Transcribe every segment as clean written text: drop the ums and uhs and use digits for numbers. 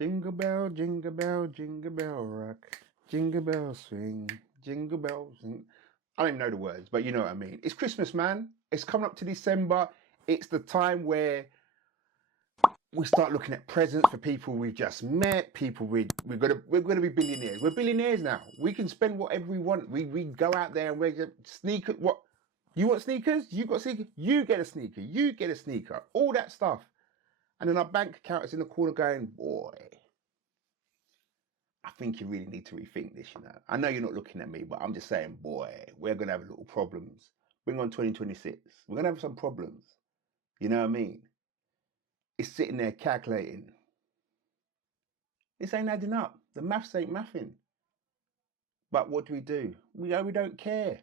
jingle bell rock, jingle bell swing, jingle bells. I don't even know the words, but you know what I mean. It's Christmas, man. It's coming up to December. It's the time where we start looking at presents for people we've just met, people we're gonna be billionaires. We're billionaires now. We can spend whatever we want. We go out there and we get sneakers. What you want sneakers? You got sneakers? You get a sneaker. You get a sneaker. All that stuff. And then our bank account is in the corner going, boy, I think you really need to rethink this, you know. I know you're not looking at me, but I'm just saying, boy, we're gonna have little problems. Bring on 2026. We're gonna have some problems. You know what I mean? It's sitting there calculating. This ain't adding up. The maths ain't mathing. But what do? We don't care.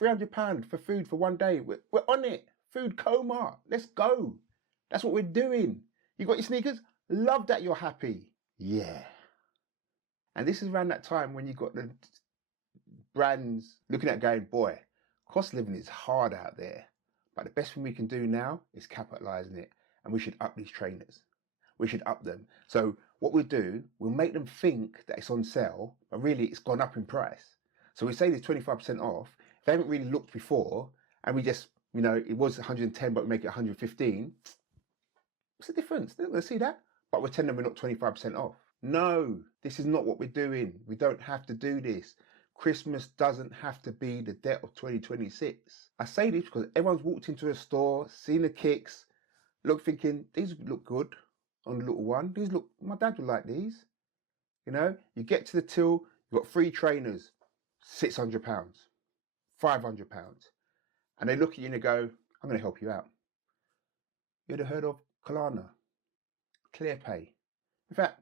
£300 for food for one day. We're on it. Food coma. Let's go. That's what we're doing. You got your sneakers? Love that you're happy. Yeah. And this is around that time when you got the brands looking at going, boy, cost of living is hard out there. But the best thing we can do now is capitalize on it. And we should up these trainers. We should up them. So what we'll do, we'll make them think that it's on sale, but really it's gone up in price. So we say there's 25% off. If they haven't really looked before, and we just, you know, it was 110, but we make it 115, what's the difference? They're not going to see that. But we're telling them we're not 25% off. No, this is not what we're doing. We don't have to do this. Christmas doesn't have to be the debt of 2026. I say this because everyone's walked into a store, seen the kicks, look thinking, these look good on the little one. These look, my dad would like these. You know, you get to the till, you've got 3 trainers, £600, £500. And they look at you and they go, I'm going to help you out. You ever heard of Klarna, ClearPay? In fact,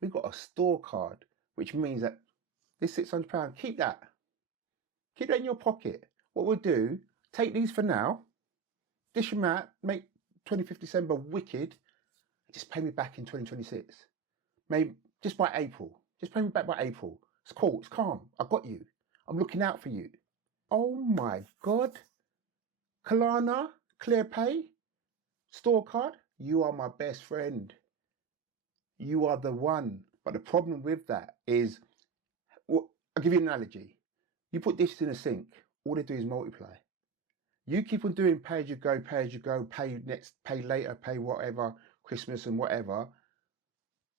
we've got a store card, which means that this £600, keep that. Keep that in your pocket. What we'll do, take these for now, dish them out, make 25th December wicked, just pay me back in 2026. Maybe just by April. Just pay me back by April. It's cool, it's calm. I got you. I'm looking out for you. Oh my God. Klarna, ClearPay, store card, you are my best friend. You are the one. But the problem with that is, well, I'll give you an analogy. You put dishes in a sink, all they do is multiply. You keep on doing pay as you go, pay next, pay later, pay whatever, Christmas and whatever.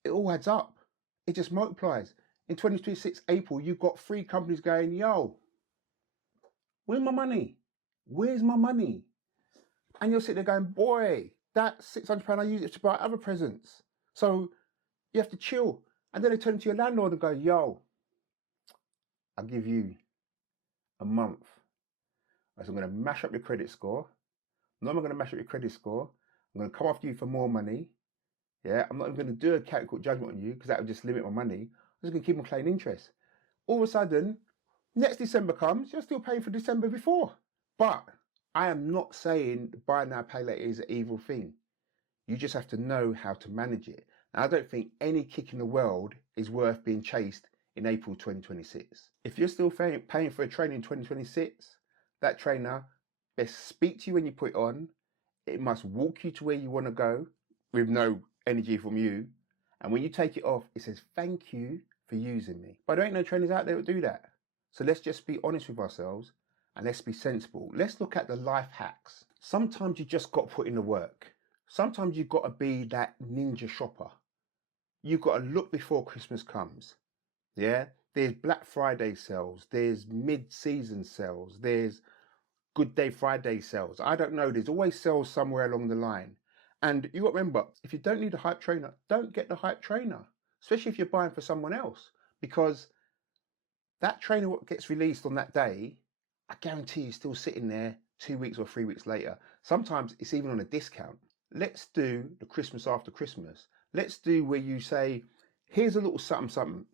It all adds up. It just multiplies. In 2026 April, you've got 3 companies going, yo, where's my money? Where's my money? And you'll sit there going, boy, that £600, I use it to buy other presents. So you have to chill. And then they turn to your landlord and go, yo, I'll give you a month. So I'm going to mash up your credit score. I'm not going to mash up your credit score. I'm going to come after you for more money. Yeah, I'm not even going to do a categorical judgment on you because that would just limit my money. I'm just going to keep on paying interest. All of a sudden, next December comes, you're still paying for December before. But I am not saying buy now, pay later is an evil thing. You just have to know how to manage it. And I don't think any kick in the world is worth being chased in April 2026. If you're still paying for a trainer in 2026, that trainer best speak to you when you put it on. It must walk you to where you want to go with no energy from you. And when you take it off, it says, thank you for using me. But there ain't no trainers out there that do that. So let's just be honest with ourselves and let's be sensible. Let's look at the life hacks. Sometimes you just got to put in the work. Sometimes you've got to be that ninja shopper. You've got to look before Christmas comes. Yeah? There's Black Friday sales. There's mid-season sales. There's Good Day Friday sales. I don't know. There's always sales somewhere along the line. And you got to remember, if you don't need a hype trainer, don't get the hype trainer, especially if you're buying for someone else, because that trainer what gets released on that day, I guarantee you still sitting there 2 weeks or 3 weeks later. Sometimes it's even on a discount. Let's do the Christmas after Christmas. Let's do where you say, here's a little something,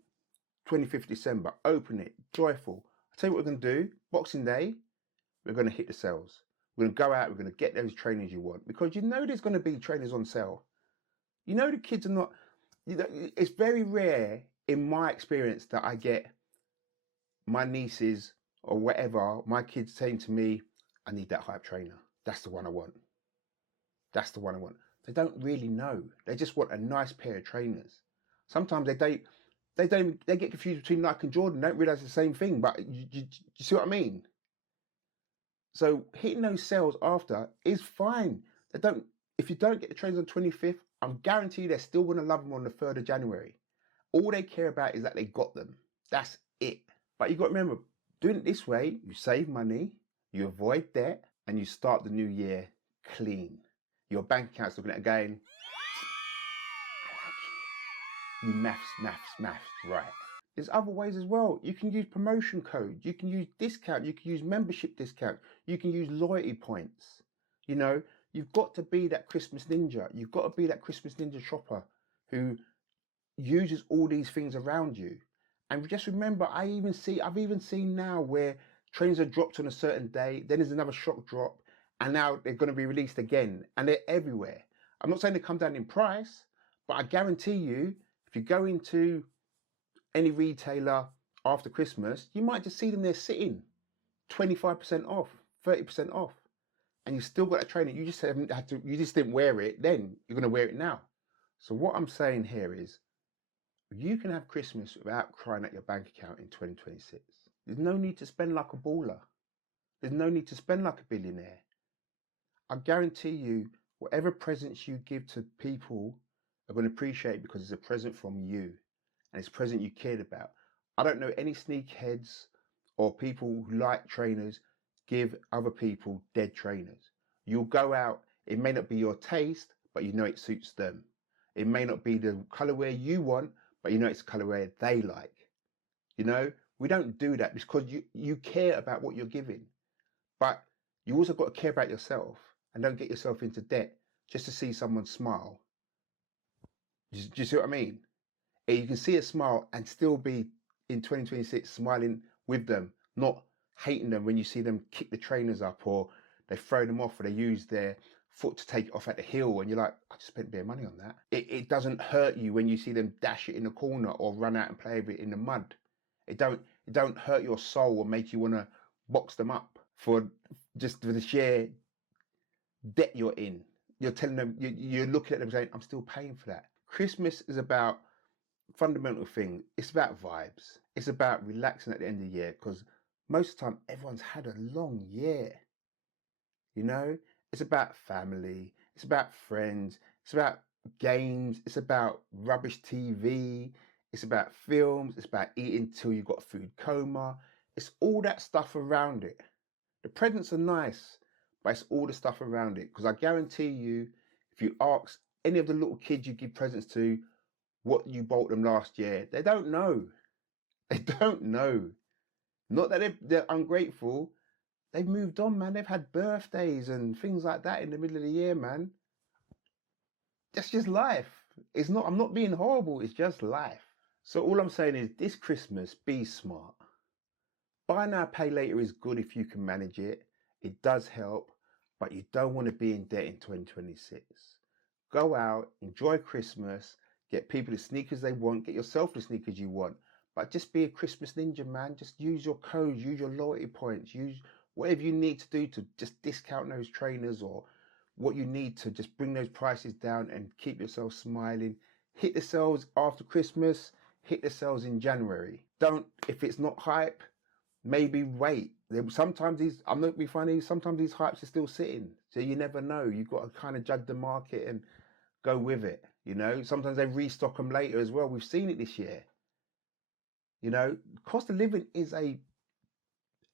25th December, open it, joyful. I'll tell you what we're going to do, Boxing Day, we're going to hit the sales. We're going to go out, we're going to get those trainers you want, because you know there's going to be trainers on sale. You know the kids are not, you know, it's very rare in my experience that I get my nieces or whatever, my kids saying to me, I need that hype trainer. That's the one I want. That's the one I want. They don't really know. They just want a nice pair of trainers. Sometimes they get confused between Nike and Jordan. Don't realize it's the same thing. But you see what I mean? So hitting those sales after is fine. If you don't get the trains on 25th, I'm guaranteed they're still going to love them on the 3rd of January. All they care about is that they got them. That's it. But you've got to remember, doing it this way, you save money, you avoid debt, and you start the new year clean. Your bank account's looking at it going, I like you. You maths, right. There's other ways as well. You can use promotion codes, you can use discount, you can use membership discount, you can use loyalty points. You know, you've got to be that Christmas ninja. You've got to be that Christmas ninja shopper who uses all these things around you. And just remember, I've even seen now where trains are dropped on a certain day, then there's another shock drop, and now they're going to be released again, and they're everywhere. I'm not saying they come down in price, but I guarantee you, if you go into any retailer after Christmas, you might just see them there sitting 25% off, 30% off, and you still got that trainer. You just didn't wear it then, you're going to wear it now. So what I'm saying here is, you can have Christmas without crying at your bank account in 2026. There's no need to spend like a baller. There's no need to spend like a billionaire. I guarantee you, whatever presents you give to people are going to appreciate it because it's a present from you. And it's a present you cared about. I don't know any sneakheads or people who like trainers give other people dead trainers. You'll go out, it may not be your taste, but you know it suits them. It may not be the colorway you want, but you know it's the colorway they like. You know, we don't do that because you care about what you're giving. But you also got to care about yourself and don't get yourself into debt just to see someone smile. Do you see what I mean? You can see a smile and still be in 2026 smiling with them, not hating them when you see them kick the trainers up or they throw them off or they use their foot to take it off at the heel and you're like, I just spent a bit of money on that. It doesn't hurt you when you see them dash it in the corner or run out and play with it in the mud. It don't hurt your soul or make you want to box them up for the sheer debt you're in. You're telling them, you're looking at them saying, I'm still paying for that. Christmas is about fundamental thing. It's about vibes. It's about relaxing at the end of the year because most of the time everyone's had a long year. You know, it's about family. It's about friends. It's about games. It's about rubbish TV. It's about films. It's about eating till you've got food coma. It's all that stuff around it. The presents are nice, but it's all the stuff around it. Because I guarantee you, if you ask any of the little kids you give presents to what you bought them last year, they don't know. They don't know. Not that they're ungrateful. They've moved on, man. They've had birthdays and things like that in the middle of the year, man. That's just life. I'm not being horrible. It's just life. So all I'm saying is this Christmas, be smart. Buy now, pay later is good if you can manage it. It does help, but you don't want to be in debt in 2026. Go out, enjoy Christmas, get people the sneakers they want, get yourself the sneakers you want, but just be a Christmas ninja, man. Just use your codes, use your loyalty points, use whatever you need to do to just discount those trainers or what you need to just bring those prices down and keep yourself smiling. Hit the sales after Christmas, hit the sales in January. If it's not hype, maybe wait. Sometimes I'm not being funny, sometimes these hypes are still sitting. So you never know. You've got to kind of judge the market and go with it. You know, sometimes they restock them later as well. We've seen it this year. You know, cost of living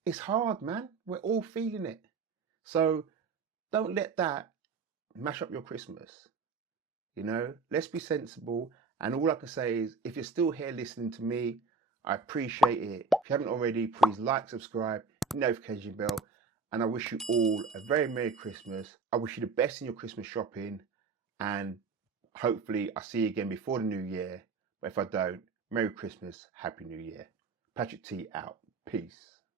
it's hard, man. We're all feeling it. So don't let that mash up your Christmas. You know, let's be sensible. And all I can say is, if you're still here listening to me, I appreciate it. If you haven't already, please like, subscribe, notification bell. And I wish you all a very Merry Christmas. I wish you the best in your Christmas shopping. And hopefully I'll see you again before the new year. But if I don't, Merry Christmas, Happy New Year. Patrick T out. Peace.